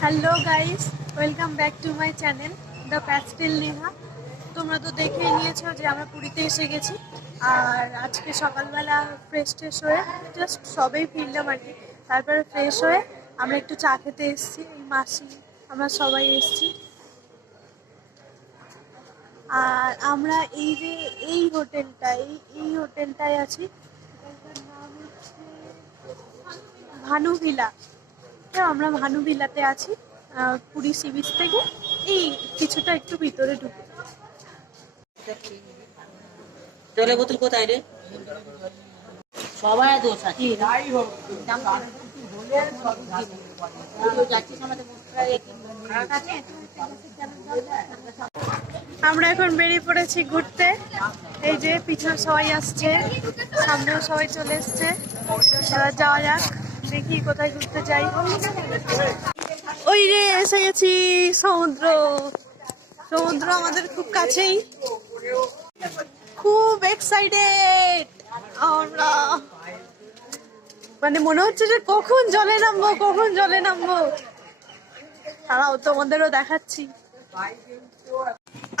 Hello guys, welcome back to my channel the pastel Neha. তোমরা তো দেখেই নিয়েছো যে আমরা পুরীতে এসে গেছি। আর আজকে সকালবেলা ফ্রেশ ট্রেশ হয়ে জাস্ট সবেই ফিরলাম আর কি। তারপরে ফ্রেশ হয়ে আমরা একটু চা খেতে এসেছি, এই মাসি আমরা সবাই এসেছি। আর আমরা এই যে এই হোটেলটায় আছি, হোটেলটার নাম হচ্ছে ভানু ভিলা। আমরা ভানু ভিলাতে আছি, পুরী সি বিচ থেকে এই কিছুটা একটু ভিতরে ঢুকে। জলের বোতল কোথায় রে? সবাই দোষ আছে। আমরা এখন বেরিয়ে পড়েছি ঘুরতে। এই যে পিছনে সবাই আসছে, সামনেও সবাই চলে এসছে। এবার যাওয়া যাক, দেখি কোথায় ঘুরতে যাই। ওই রে এসে গেছি, সমুদ্র। সমুদ্র আমাদের খুব কাছেই, খুব এক্সাইটেড আমরা। মানে মনে হচ্ছে যে কখন জলে নামবো। তারাও তোমাদেরও দেখাচ্ছি।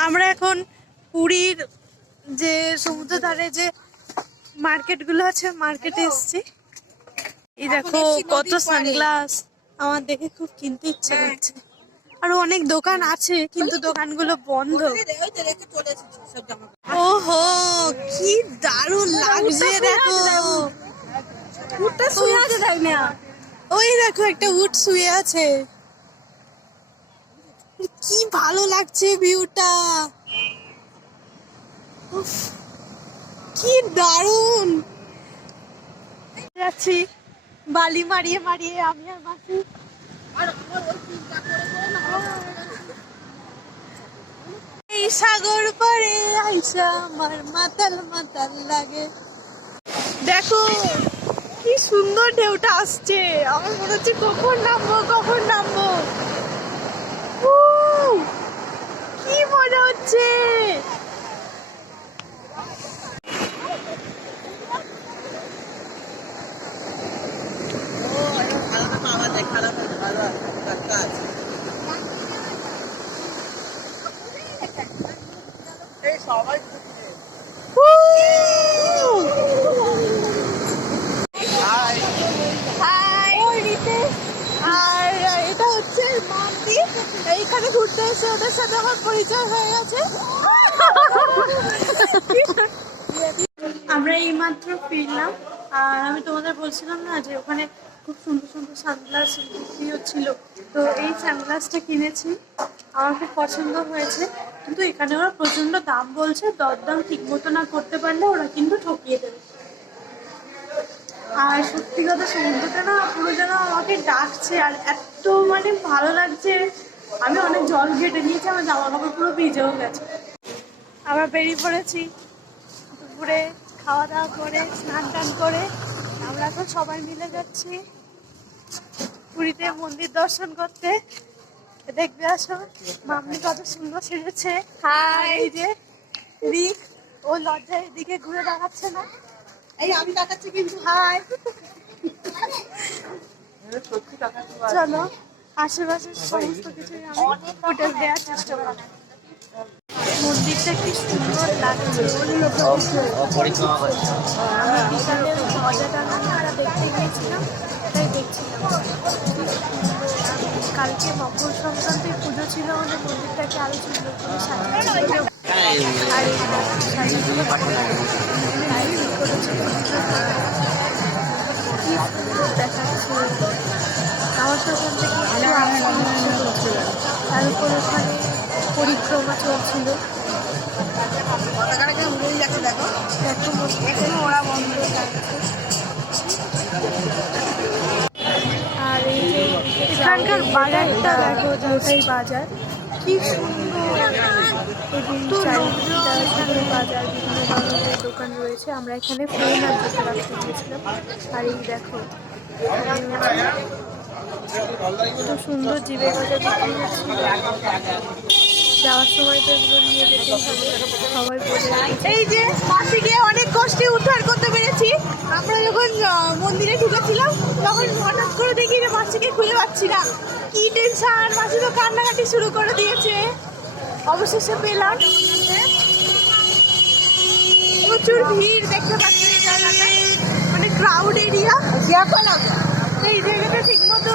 আমরা এখন পুরীর যে সমুদ্র ধারে যে মার্কেটগুলো আছে, মার্কেটে এসেছি। এই দেখো কত সানগ্লাস, আমার দেখে খুব কিনতে ইচ্ছে করছে। আরো অনেক দোকান আছে কিন্তু দোকানগুলো বন্ধ। ওহো, কি দারুণ লাগছে দেখো। উটটা শুয়ে আছে, তাই না? ওই দেখো একটা উট শুয়ে আছে, কি ভালো লাগছে ভিউটা। উফ, কি দারুণ যাচ্ছি বালি মারিয়ে আমি আর মাসি। এই সাগর পাড়ে আইসা আমার মাতাল লাগে। দেখো কি সুন্দর ঢেউটা আসছে, আমার মনে হচ্ছে কখন নামবো। কি মজা হচ্ছে। আর এটা হচ্ছে মন্দির, এইখানে ঘুরতে এসে ওদের সাথে আমার পরিচয় হয়ে গেছে। আমরা এইমাত্র ফিরলাম। আর আমি তোমাদের বলছিলাম না যে ওখানে খুব সুন্দর সানগ্লাস বিক্রি হচ্ছিল, তো এই সানগ্লাসটা কিনেছি, আমার খুব পছন্দ হয়েছে। কিন্তু এখানে ওরা প্রচন্ড দাম বলছে, দরদাম ঠিক মতো না করতে পারলে ওরা কিন্তু ঠকিয়ে দেবে। আর সত্যি কথা, সমুদ্রটা না পুরো যেন আমাকে ডাকছে, আর এত মানে ভালো লাগছে। আমি অনেক জল ঘেটে নিয়েছি, আমার জামা কাপড় পুরো ভিজেও গেছে। আমরা বেরিয়ে পড়েছি দুপুরে খাওয়া দাওয়া করে, স্নান টান করে আমরা এখন সবাই মিলে যাচ্ছি পুরীতে মন্দির দর্শন করতে। দেখবে আসো, মাম্মি কত সুন্দর সেজেছে। এই যে রিক, ও লজ্জায় দিকে ঘুরে দেখাচ্ছে না, এই আমি দেখাচ্ছি কিন্তু। হাই, চলো আশেপাশের সমস্ত কিছু আমি ফুটেজ দেওয়ার চেষ্টা করব। মন্দিরটা কি সুন্দর লাগছে। আমি বিকালের মজাটা আমরা দেখতে গিয়েছিলাম, তাই দেখছিলাম। কালকে মকর সংক্রান্তির পুজো ছিল, আমাদের মন্দিরটাকে আরো সুন্দর করে সাজিয়েছিল। আর দেখাচ্ছে আমার তো ওখান থেকে তার উপর ওখানে পরিক্রমা চলছিল। আর এই যে এখানকার বাজারটা দেখো, জলপাই বাজার কি সুন্দর। বাজার, বিভিন্ন ধরনের দোকান রয়েছে। আমরা এখানে ফোন আর জুতো রাখতে গিয়েছিলাম। আর এই দেখো কত সুন্দর জিভে গজা বিক্রি হচ্ছিল। যাওয়ার সময় তো এগুলো নিয়ে যেতে হবে, সবাই বলে। এই যে মাসিকে অনেক কষ্টে উদ্ধার করতে পেরেছি। আমরা যখন মন্দিরে ঢুকেছিলাম তখন হঠাৎ করে দেখি যে মাসিকে খুঁজে পাচ্ছি না, কি টেনশন, মাসি তো কান্নাকাটি শুরু করে দিয়েছে। অবশেষে পেলাম। প্রচুর ভিড় দেখতে পাচ্ছি এই জায়গাটা, মানে ক্রাউড এরিয়া। এই জায়গাটা ঠিক মতো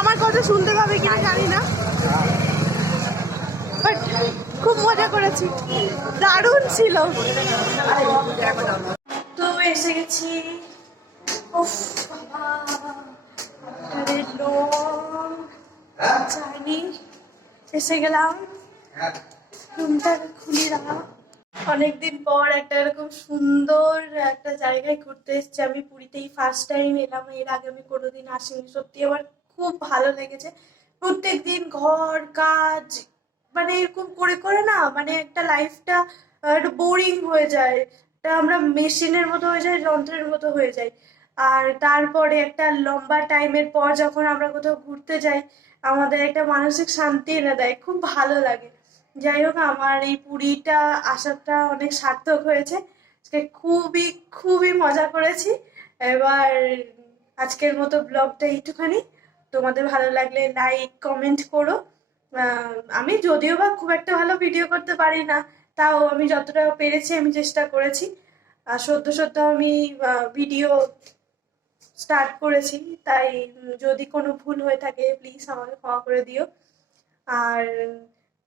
আমার কথা শুনতে পাবে কিনা জানি না, বাট খুব মজা করেছি, দারুণ ছিল। তো এসে গেছি। উফ বাবা, লং জার্নি। এসে গেলাম, রুমটা খুলি রাখা। অনেকদিন পর একটা এরকম সুন্দর একটা জায়গায় ঘুরতে এসেছি। আমি পুরীতেই ফার্স্ট টাইম এলাম, এর আগে আমি কোনোদিন আসিনি। সত্যি আমার খুব ভালো লেগেছে। প্রত্যেকদিন ঘর কাজ মানে এরকম করে করে না, মানে একটা লাইফটা একটু বোরিং হয়ে যায়, তা আমরা মেশিনের মতো হয়ে যাই, যন্ত্রের মতো হয়ে যাই। আর তারপরে একটা লম্বা টাইমের পর যখন আমরা কোথাও ঘুরতে যাই, আমাদের একটা মানসিক শান্তি এনে দেয়, খুব ভালো লাগে। যাই হোক, আমার এই পুরীটা আসাটা অনেক সার্থক হয়েছে। আজকে খুবই খুবই মজা করেছি। এবার আজকের মতো ব্লগটা এইটুখানি। তোমাদের ভালো লাগলে লাইক কমেন্ট করো। আমি যদিও বা খুব একটা ভালো ভিডিও করতে পারি না, তাও আমি যতটা পেরেছি আমি চেষ্টা করেছি। আর সদ্য সদ্য আমি ভিডিও স্টার্ট করেছি, তাই যদি কোনো ভুল হয়ে থাকে প্লিজ আমাকে ক্ষমা করে দিও। আর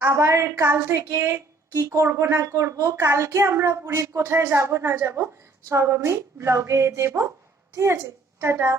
আবার কাল থেকে কি করব না করব, কালকে আমরা পুরীর কোথায় যাব না যাব সব আমি ব্লগে দেব। ঠিক আছে, টাটা।